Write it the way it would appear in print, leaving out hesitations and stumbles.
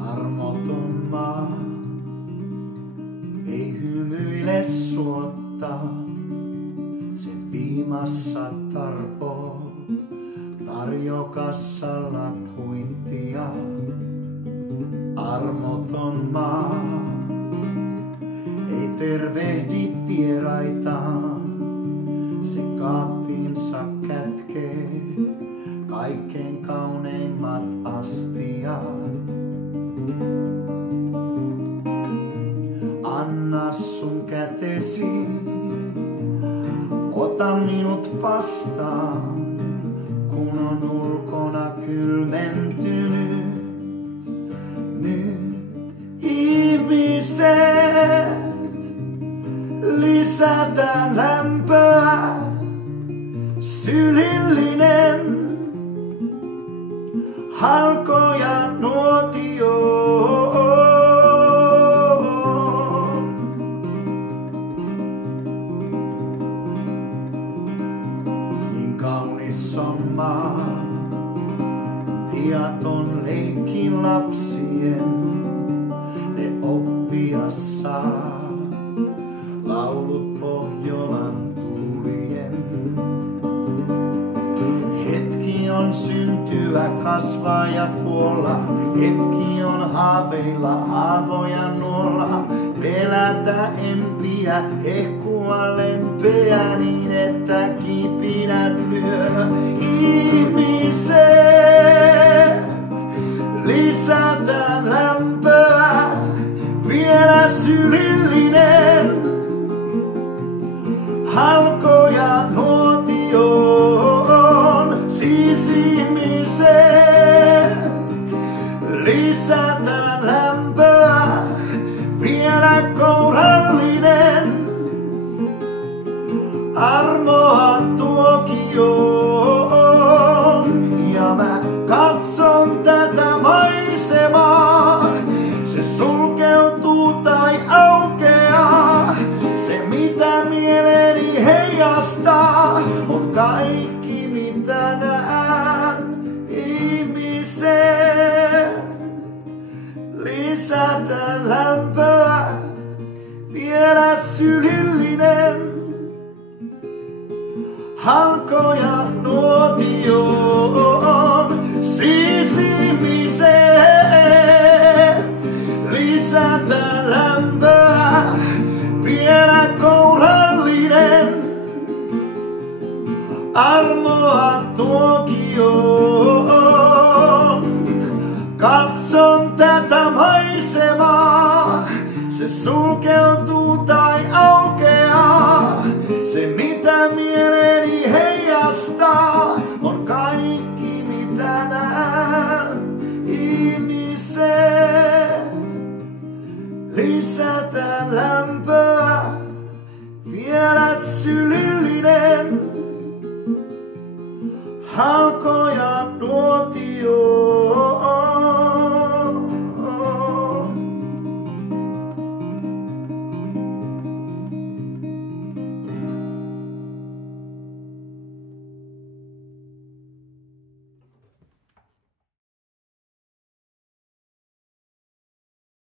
Armoton maa ei hymyile suotta, se viimassa tarpoo tarjokassalla kuittia. Armoton maa ei tervehdi vieraitaan, se kaappiinsa kätkee kaikkein kauneimmat astiat. Anna sun kätesi, ota minut vastaan, kun on ulkona kylmentynyt. Nyt ihmiset lisätään lämpöä, sylillinen halkoja nuotioon. Niin kaunis on maa, piaton leikin lapsien, ne oppia saa laulut Pohjolan tuulien. Hetki on syntyä, kasvaa ja kuolla, hetki on haaveilla, haavoja nuolla, pelätä empiä, hehkua lempeä niin että kipinät lyö. Ihmiset lisätään lämpöä, vielä sylillinen halkoja nuotioon. Siis ihmiset lisätään lämpöä, vielä kourallinen armoa tuokioon. Ja mä katson tätä maisemaa, se sulkeutuu tai aukeaa. Se mitä mieleeni heijastaa on kaikki mitä näen. Ihmiset lisätään lämpöä, vielä sylillinen halkoja nuotioon. Siis ihmiset lisätään lämpöä, vielä kourallinen armoa tuokioon. Katson tätä maisemaa, se sulkeutuu tai aukeaa. Se mitä mieleeni heijastaa on kaikki mitä näen. Ihmiset lisätään lämpöä, vielä sylillinen halkoja nuotioon.